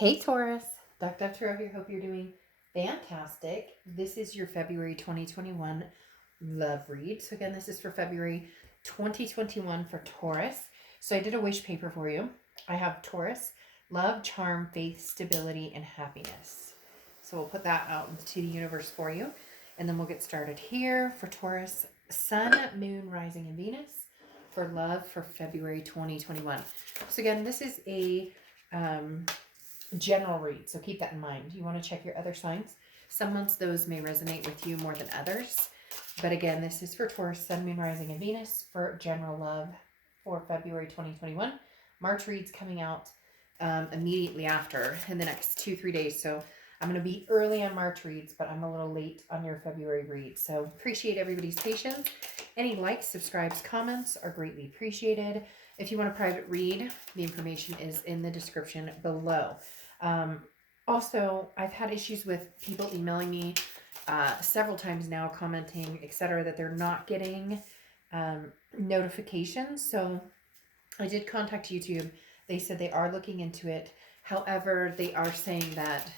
Hey Taurus, Darkdovetarot Tarot here. Hope you're doing fantastic. This is your February 2021 love read. So again, this is for February 2021 for Taurus. So I did a wish paper for you. I have Taurus, love, charm, faith, stability, and happiness. So we'll put that out into the universe for you. And then we'll get started here for Taurus, Sun, Moon, Rising, and Venus for love for February 2021. So again, this is a general read, so keep that in mind. You want to check your other signs. Some months those may resonate with you more than others, but again, this is for Taurus, Sun, Moon, Rising, and Venus for general love for February 2021. March reads coming out immediately after in the next 2-3 days, so I'm going to be early on March reads, but I'm a little late on your February read, so appreciate everybody's patience. Any likes, subscribes, comments are greatly appreciated. If you want a private read, the information is in the description below. Also, I've had issues with people emailing me several times now, commenting, etc., that they're not getting notifications. So I did contact YouTube. They said they are looking into it. However, they are saying that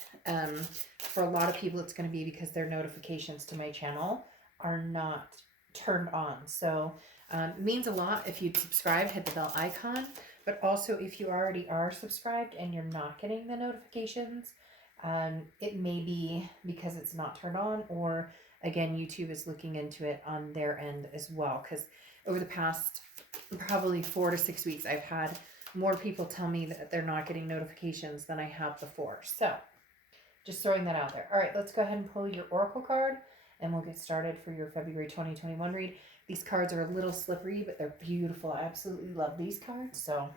for a lot of people, it's going to be because their notifications to my channel are not turned on. So it means a lot if you'd subscribe, hit the bell icon. But also, if you already are subscribed and you're not getting the notifications, it may be because it's not turned on, or again, YouTube is looking into it on their end as well. Because over the past probably 4 to 6 weeks, I've had more people tell me that they're not getting notifications than I have before. So just throwing that out there. All right, let's go ahead and pull your Oracle card and we'll get started for your February 2021 read. These cards are a little slippery, but they're beautiful. I absolutely love these cards, so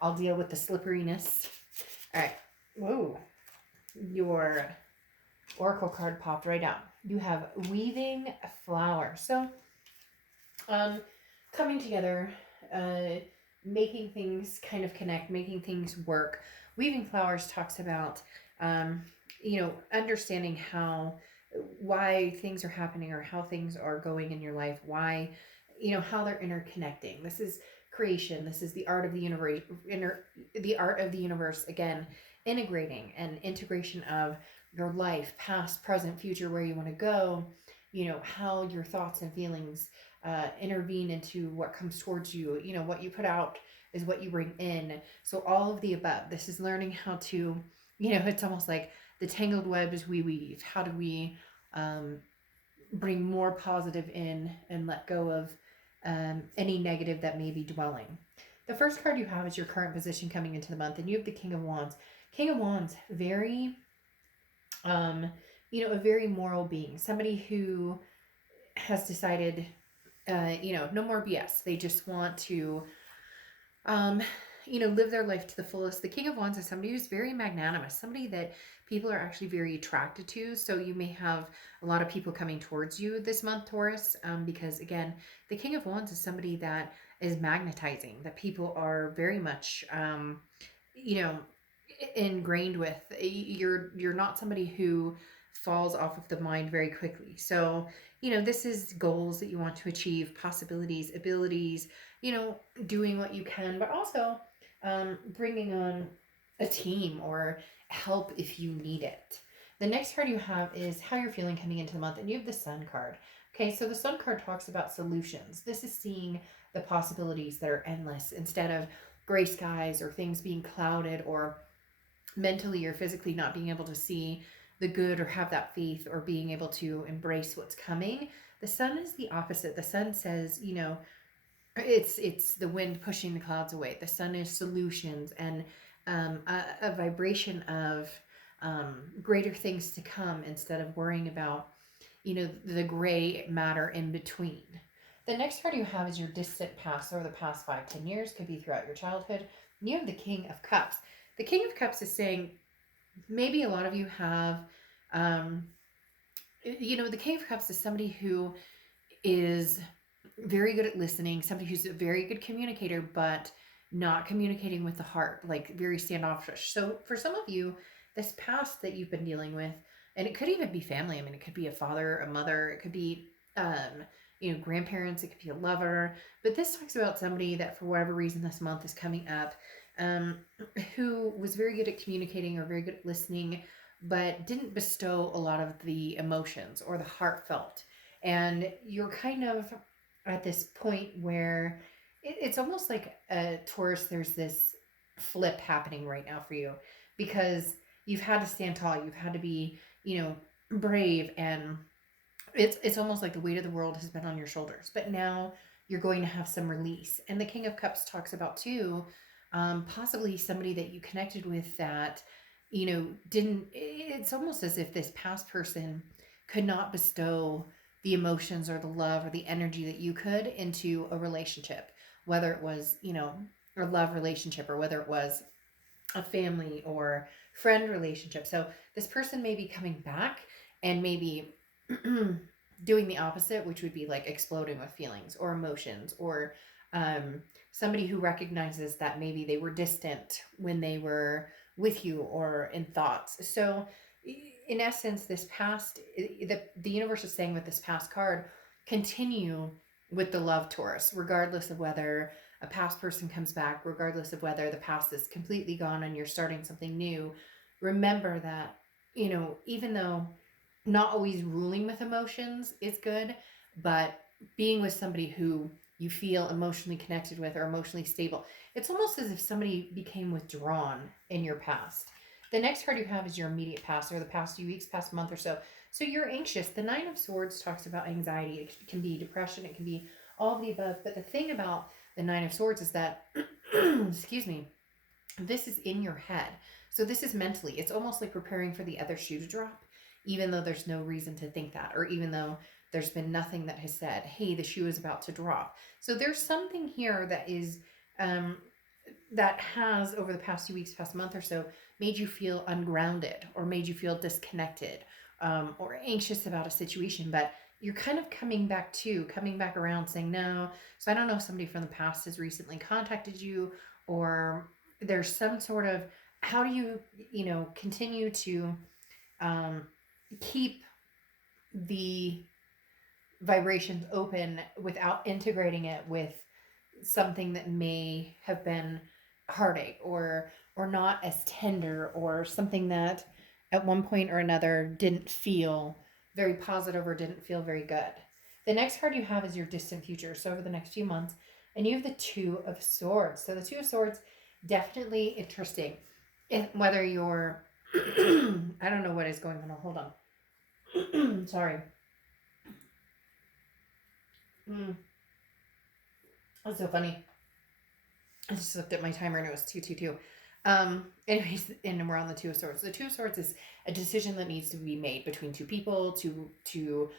I'll deal with the slipperiness. All right. Whoa. Your Oracle card popped right out. You have weaving flower. So, coming together, making things kind of connect, making things work. Weaving flowers talks about, understanding why things are happening or how things are going in your life, why, how they're interconnecting. This is creation. This is the art of the universe, again, integrating and integration of your life, past, present, future, where you want to go, how your thoughts and feelings intervene into what comes towards you. What you put out is what you bring in. So all of the above. This is learning how to, it's almost like the tangled webs we weave. How do we bring more positive in and let go of any negative that may be dwelling. The first card you have is your current position coming into the month, and you have the King of Wands. King of Wands, very, a very moral being, somebody who has decided, no more BS. They just want to, live their life to the fullest. The King of Wands is somebody who's very magnanimous, somebody that people are actually very attracted to. So you may have a lot of people coming towards you this month, Taurus, because again, the King of Wands is somebody that is magnetizing, that people are very much, ingrained with. You're not somebody who falls off of the mind very quickly. So, this is goals that you want to achieve, possibilities, abilities, doing what you can, but also bringing on a team or help if you need it. The next card you have is how you're feeling coming into the month, and you have the Sun card. Okay, so the Sun card talks about solutions. This is seeing the possibilities that are endless instead of gray skies or things being clouded or mentally or physically not being able to see the good or have that faith or being able to embrace what's coming. The Sun is the opposite. The Sun says, it's the wind pushing the clouds away. The Sun is solutions and a vibration of greater things to come instead of worrying about, the gray matter in between. The next card you have is your distant past, or the past 5-10 years, could be throughout your childhood. And you have the King of Cups. The King of Cups is saying maybe a lot of you have, the King of Cups is somebody who is very good at listening, somebody who's a very good communicator, but not communicating with the heart, like very standoffish. So for some of you, this past that you've been dealing with, and it could even be family. I mean, it could be a father, a mother, it could be, grandparents, it could be a lover, but this talks about somebody that for whatever reason this month is coming up who was very good at communicating or very good at listening, but didn't bestow a lot of the emotions or the heartfelt. And you're kind of at this point where it's almost like a Taurus, there's this flip happening right now for you because you've had to stand tall, you've had to be, brave, and it's almost like the weight of the world has been on your shoulders, but now you're going to have some release. And the King of Cups talks about too, possibly somebody that you connected with that didn't. It's almost as if this past person could not bestow the emotions or the love or the energy that you could into a relationship, whether it was a love relationship or whether it was a family or friend relationship. So this person may be coming back and maybe doing the opposite, which would be like exploding with feelings or emotions, or somebody who recognizes that maybe they were distant when they were with you or in thoughts. So in essence, this past, the universe is saying with this past card, continue with the love, Taurus, regardless of whether a past person comes back, regardless of whether the past is completely gone and you're starting something new. Remember that, even though not always ruling with emotions is good, but being with somebody who you feel emotionally connected with or emotionally stable, it's almost as if somebody became withdrawn in your past. The next card you have is your immediate past, or the past few weeks, past month or so. So you're anxious. The Nine of Swords talks about anxiety. It can be depression, it can be all of the above. But the thing about the Nine of Swords is that, excuse me, this is in your head. So this is mentally. It's almost like preparing for the other shoe to drop, even though there's no reason to think that, or even though there's been nothing that has said, hey, the shoe is about to drop. So there's something here that is, that has over the past few weeks, past month or so, made you feel ungrounded or made you feel disconnected, or anxious about a situation. But you're kind of coming back around saying no. So I don't know if somebody from the past has recently contacted you, or there's some sort of, how do you, continue to keep the vibrations open without integrating it with something that may have been heartache or not as tender, or something that at one point or another didn't feel very positive or didn't feel very good. The next card you have is your distant future, so over the next few months, and you have the Two of Swords. So the Two of Swords, definitely interesting. Whether you're I don't know what is going on. Hold on. Sorry. That's so funny. I just looked at my timer and it was 222. Anyways, and we're on the Two of Swords. The Two of Swords is a decision that needs to be made between two people, two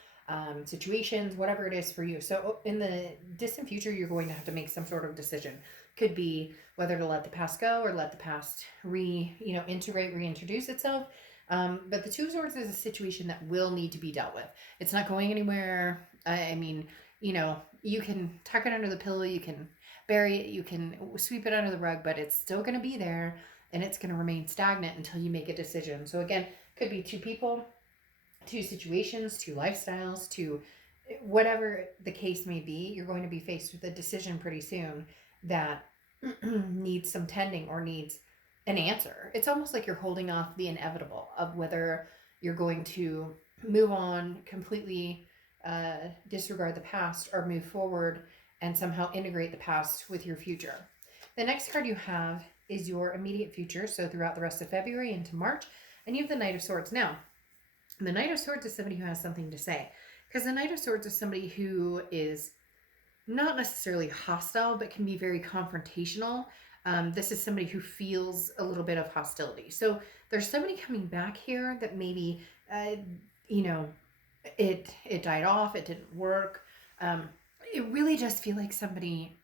situations, whatever it is for you. So in the distant future, you're going to have to make some sort of decision. Could be whether to let the past go or let the past integrate, reintroduce itself. But the Two of Swords is a situation that will need to be dealt with. It's not going anywhere. I mean, you can tuck it under the pillow, you can bury it, you can sweep it under the rug, but it's still going to be there and it's going to remain stagnant until you make a decision. So again, could be two people, two situations, two lifestyles, two whatever the case may be. You're going to be faced with a decision pretty soon that needs some tending or needs an answer. It's almost like you're holding off the inevitable of whether you're going to move on completely, disregard the past, or move forward and somehow integrate the past with your future. The next card you have is your immediate future, so throughout the rest of February into March, and you have the Knight of Swords. Now, the Knight of Swords is somebody who has something to say, because the Knight of Swords is somebody who is not necessarily hostile, but can be very confrontational. This is somebody who feels a little bit of hostility. So there's somebody coming back here that maybe, it died off, it didn't work. It really does feel like somebody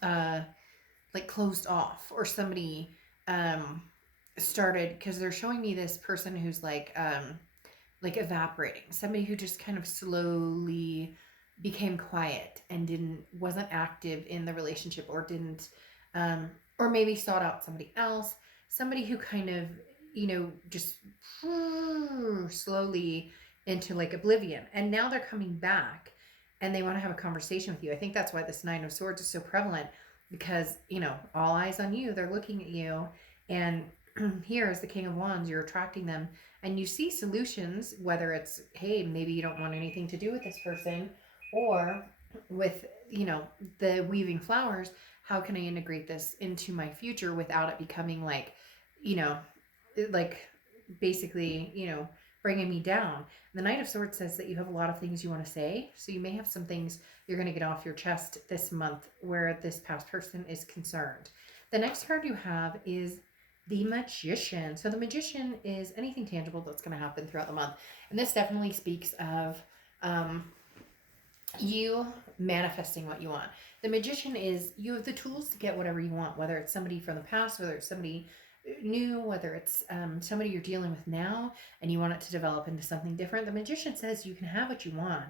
like closed off, or somebody started, because they're showing me this person who's like evaporating, somebody who just kind of slowly became quiet and wasn't active in the relationship, or didn't or maybe sought out somebody else, somebody who kind of just slowly into like oblivion, and now they're coming back and they want to have a conversation with you. I think that's why this Nine of Swords is so prevalent. because, you know, all eyes on you, they're looking at you. And here as the King of Wands, you're attracting them and you see solutions, whether it's, hey, maybe you don't want anything to do with this person, or with, you know, the weaving flowers, how can I integrate this into my future without it becoming like, you know, like basically, you know, bringing me down. The Knight of Swords says that you have a lot of things you want to say. So you may have some things you're going to get off your chest this month where this past person is concerned. The next card you have is the Magician. So the Magician is anything tangible that's going to happen throughout the month. And this definitely speaks of you manifesting what you want. The Magician is, you have the tools to get whatever you want, whether it's somebody from the past, whether it's somebody new, whether it's somebody you're dealing with now and you want it to develop into something different. The Magician says you can have what you want.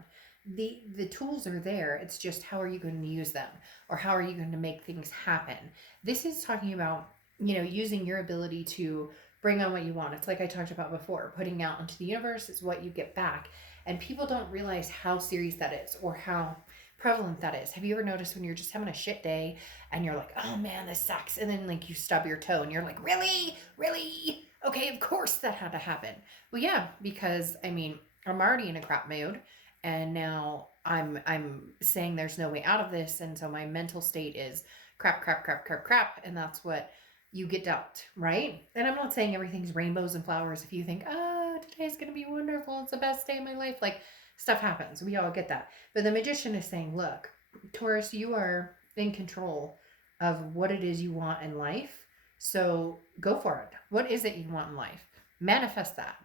The tools are there. It's just, how are you going to use them, or how are you going to make things happen? This is talking about, you know, using your ability to bring on what you want. It's like I talked about before, putting out into the universe is what you get back. And people don't realize how serious that is, or how prevalent that is. Have you ever noticed when you're just having a shit day and you're like, oh man, this sucks, and then like you stub your toe and you're like, really, okay, of course that had to happen. Well, yeah, because I mean, I'm already in a crap mood, and now I'm saying there's no way out of this, and so my mental state is crap, and that's what you get dealt, right? And I'm not saying everything's rainbows and flowers. If you think, oh, today's gonna be wonderful, it's the best day of my life, like, stuff happens. We all get that. But the Magician is saying, look, Taurus, you are in control of what it is you want in life. So go for it. What is it you want in life? Manifest that.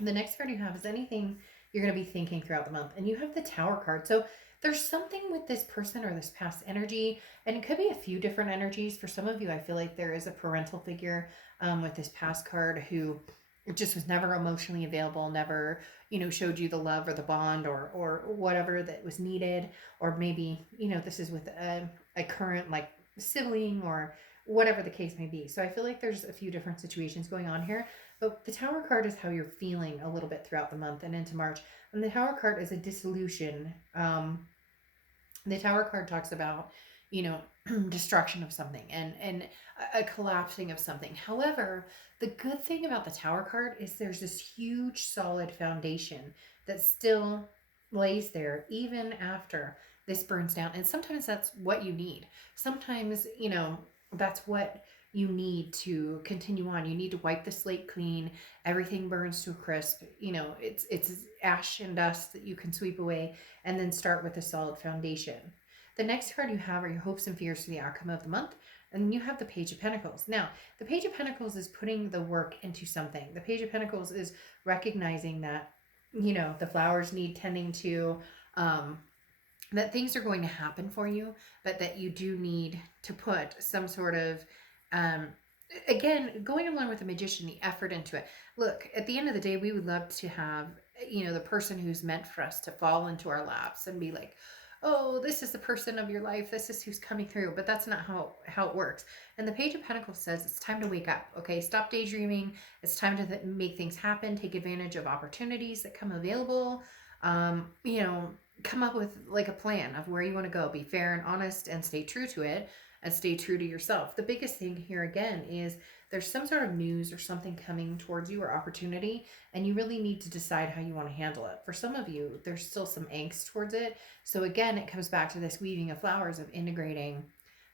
The next card you have is anything you're going to be thinking throughout the month. And you have the Tower card. So there's something with this person or this past energy, and it could be a few different energies. For some of you, I feel like there is a parental figure with this past card who just was never emotionally available, never, you know, showed you the love or the bond or whatever that was needed. Or maybe, you know, this is with a current like sibling or whatever the case may be. So I feel like there's a few different situations going on here. But the Tower card is how you're feeling a little bit throughout the month and into March. And the Tower card is a dissolution. The Tower card talks about, you know, destruction of something and a collapsing of something. However, the good thing about the Tower card is there's this huge solid foundation that still lays there even after this burns down. And sometimes that's what you need. Sometimes, you know, that's what you need to continue on. You need to wipe the slate clean. Everything burns to a crisp. You know, it's ash and dust that you can sweep away, and then start with a solid foundation. The next card you have are your hopes and fears for the outcome of the month. And you have the Page of Pentacles. Now, the Page of Pentacles is putting the work into something. The Page of Pentacles is recognizing that, you know, the flowers need tending to, that things are going to happen for you, but that you do need to put some sort of, again, going along with the Magician, the effort into it. Look, at the end of the day, we would love to have, you know, the person who's meant for us to fall into our laps and be like, oh, this is the person of your life, this is who's coming through. But that's not how it works. And the Page of Pentacles says it's time to wake up. Okay, stop daydreaming. It's time to make things happen. Take advantage of opportunities that come available. You know, come up with like a plan of where you want to go. Be fair and honest and stay true to it, and stay true to yourself. The biggest thing here again is there's some sort of news or something coming towards you or opportunity, and you really need to decide how you want to handle it. For some of you, there's still some angst towards it. So again, it comes back to this weaving of flowers of integrating,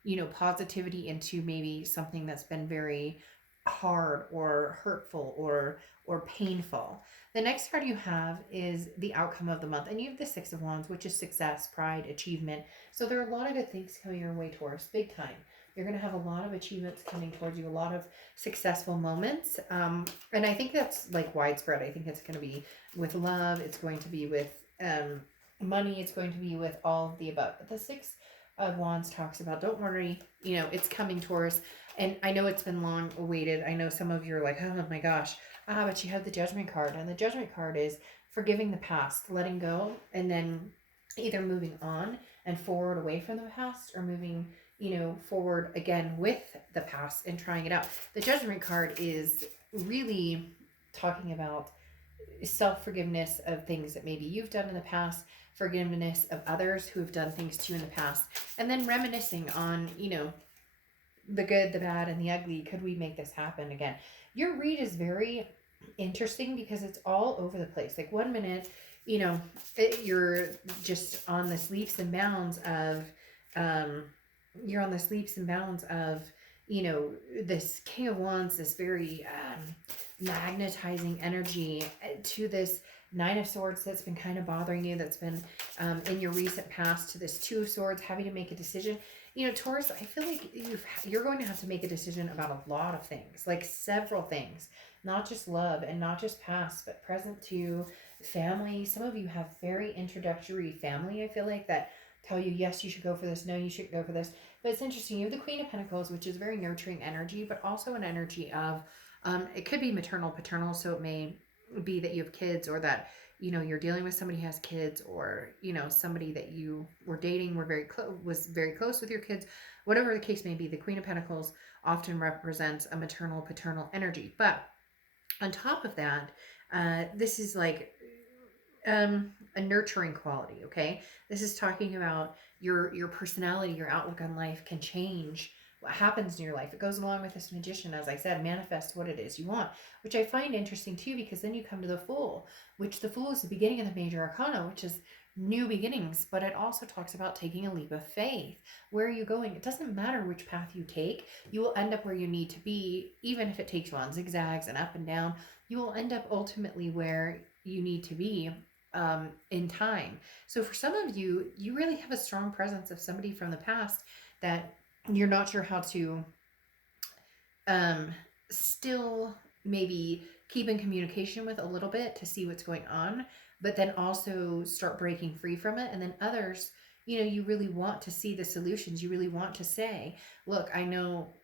you know, positivity into maybe something that's been very hard or hurtful or painful. The next card you have is the outcome of the month, and you have the Six of Wands, which is success, pride, achievement. So there are a lot of good things coming your way, Taurus, big time. You're going to have a lot of achievements coming towards you, a lot of successful moments. And I think that's like widespread. I think it's going to be with love. It's going to be with money. It's going to be with all of the above. But the Six of Wands talks about, don't worry, you know, it's coming, Taurus. And I know it's been long awaited. I know some of you are like, oh my gosh. But you have the Judgment card. And the Judgment card is forgiving the past, letting go, and then either moving on and forward away from the past, or moving, you know, forward again with the past and trying it out. The Judgment card is really talking about self-forgiveness of things that maybe you've done in the past, forgiveness of others who have done things to you in the past, and then reminiscing on, the good, the bad, and the ugly. Could we make this happen again? Your read is very interesting because it's all over the place. Like one minute, you're just on this leaps and bounds of, you're on this leaps and bounds of, this King of Wands, this very magnetizing energy to this Nine of Swords that's been kind of bothering you, that's been in your recent past, to this Two of Swords, having to make a decision. Taurus, I feel like you're going to have to make a decision about a lot of things, like several things, not just love and not just past, but present too, family. Some of you have very introductory family, I feel like, that tell you, yes, you should go for this, no, you shouldn't go for this. But it's interesting. You have the Queen of Pentacles, which is very nurturing energy, but also an energy of, it could be maternal, paternal, so it may be that you have kids, or that you're dealing with somebody who has kids, or somebody that you were dating was very close with your kids. Whatever the case may be, the Queen of Pentacles often represents a maternal, paternal energy. But on top of that, this is like a nurturing quality. Okay, this is talking about your personality, your outlook on life can change what happens in your life. It goes along with this Magician, as I said, manifest what it is you want, which I find interesting too, because then you come to the Fool, which the Fool is the beginning of the major arcana, which is new beginnings, but it also talks about taking a leap of faith. Where are you going? It doesn't matter which path you take, you will end up where you need to be. Even if it takes you on zigzags and up and down, you will end up ultimately where you need to be in time. So for some of you, you really have a strong presence of somebody from the past that you're not sure how to still maybe keep in communication with a little bit to see what's going on, but then also start breaking free from it. And then others, you really want to see the solutions. You really want to say, look, I know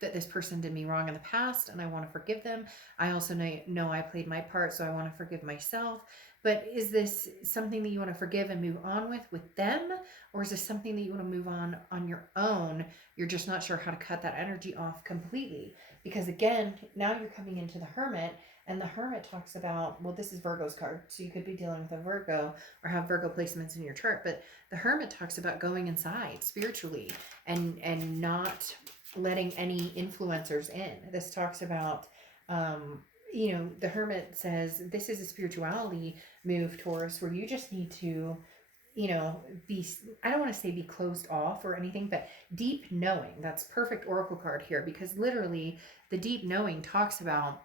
that this person did me wrong in the past and I want to forgive them. I also know I played my part, so I want to forgive myself. But is this something that you want to forgive and move on with them? Or is this something that you want to move on your own? You're just not sure how to cut that energy off completely. Because again, now you're coming into the Hermit, and the Hermit talks about, well, this is Virgo's card, so you could be dealing with a Virgo or have Virgo placements in your chart. But the Hermit talks about going inside spiritually and not letting any influencers in. This talks about, the Hermit says this is a spirituality move, Taurus, where you just need to, be, I don't want to say be closed off or anything, but deep knowing. That's perfect oracle card here, because literally the deep knowing talks about,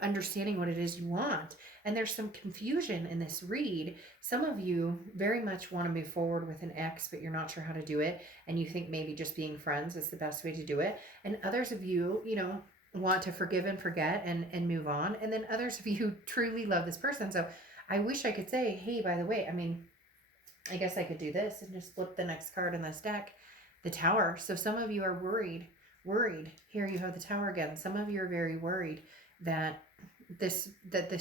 understanding what it is you want. And there's some confusion in this read. Some of you very much want to move forward with an ex, but you're not sure how to do it. And you think maybe just being friends is the best way to do it. And others of you, want to forgive and forget and move on. And then others of you truly love this person. So I wish I could say, hey, by the way, I guess I could do this and just flip the next card in this deck, the Tower. So some of you are worried. Here you have the Tower again. Some of you are very worried that this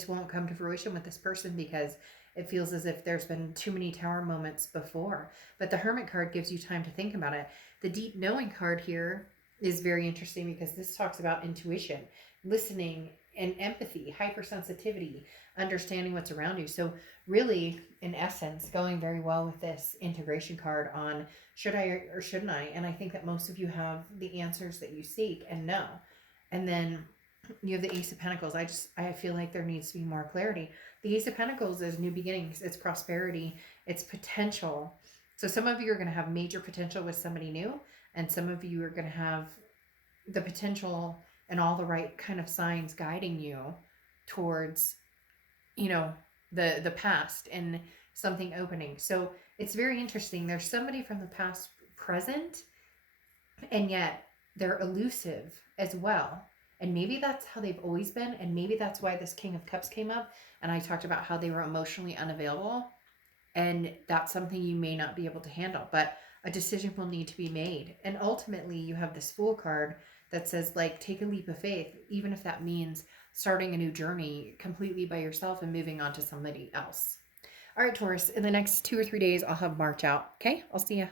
won't come to fruition with this person, because it feels as if there's been too many Tower moments before. But the Hermit card gives you time to think about it. The Deep Knowing card here is very interesting, because this talks about intuition, listening, and empathy, hypersensitivity, understanding what's around you. So really, in essence, going very well with this integration card on should I or shouldn't I? And I think that most of you have the answers that you seek and know. And then you have the Ace of Pentacles. I feel like there needs to be more clarity. The Ace of Pentacles is new beginnings. It's prosperity. It's potential. So some of you are going to have major potential with somebody new, and some of you are going to have the potential and all the right kind of signs guiding you towards, the past and something opening. So it's very interesting. There's somebody from the past present, and yet they're elusive as well. And maybe that's how they've always been. And maybe that's why this King of Cups came up. And I talked about how they were emotionally unavailable. And that's something you may not be able to handle. But a decision will need to be made. And ultimately, you have this Fool card that says, like, take a leap of faith, even if that means starting a new journey completely by yourself and moving on to somebody else. All right, Taurus, in the next 2 or 3 days, I'll have March out. Okay, I'll see ya.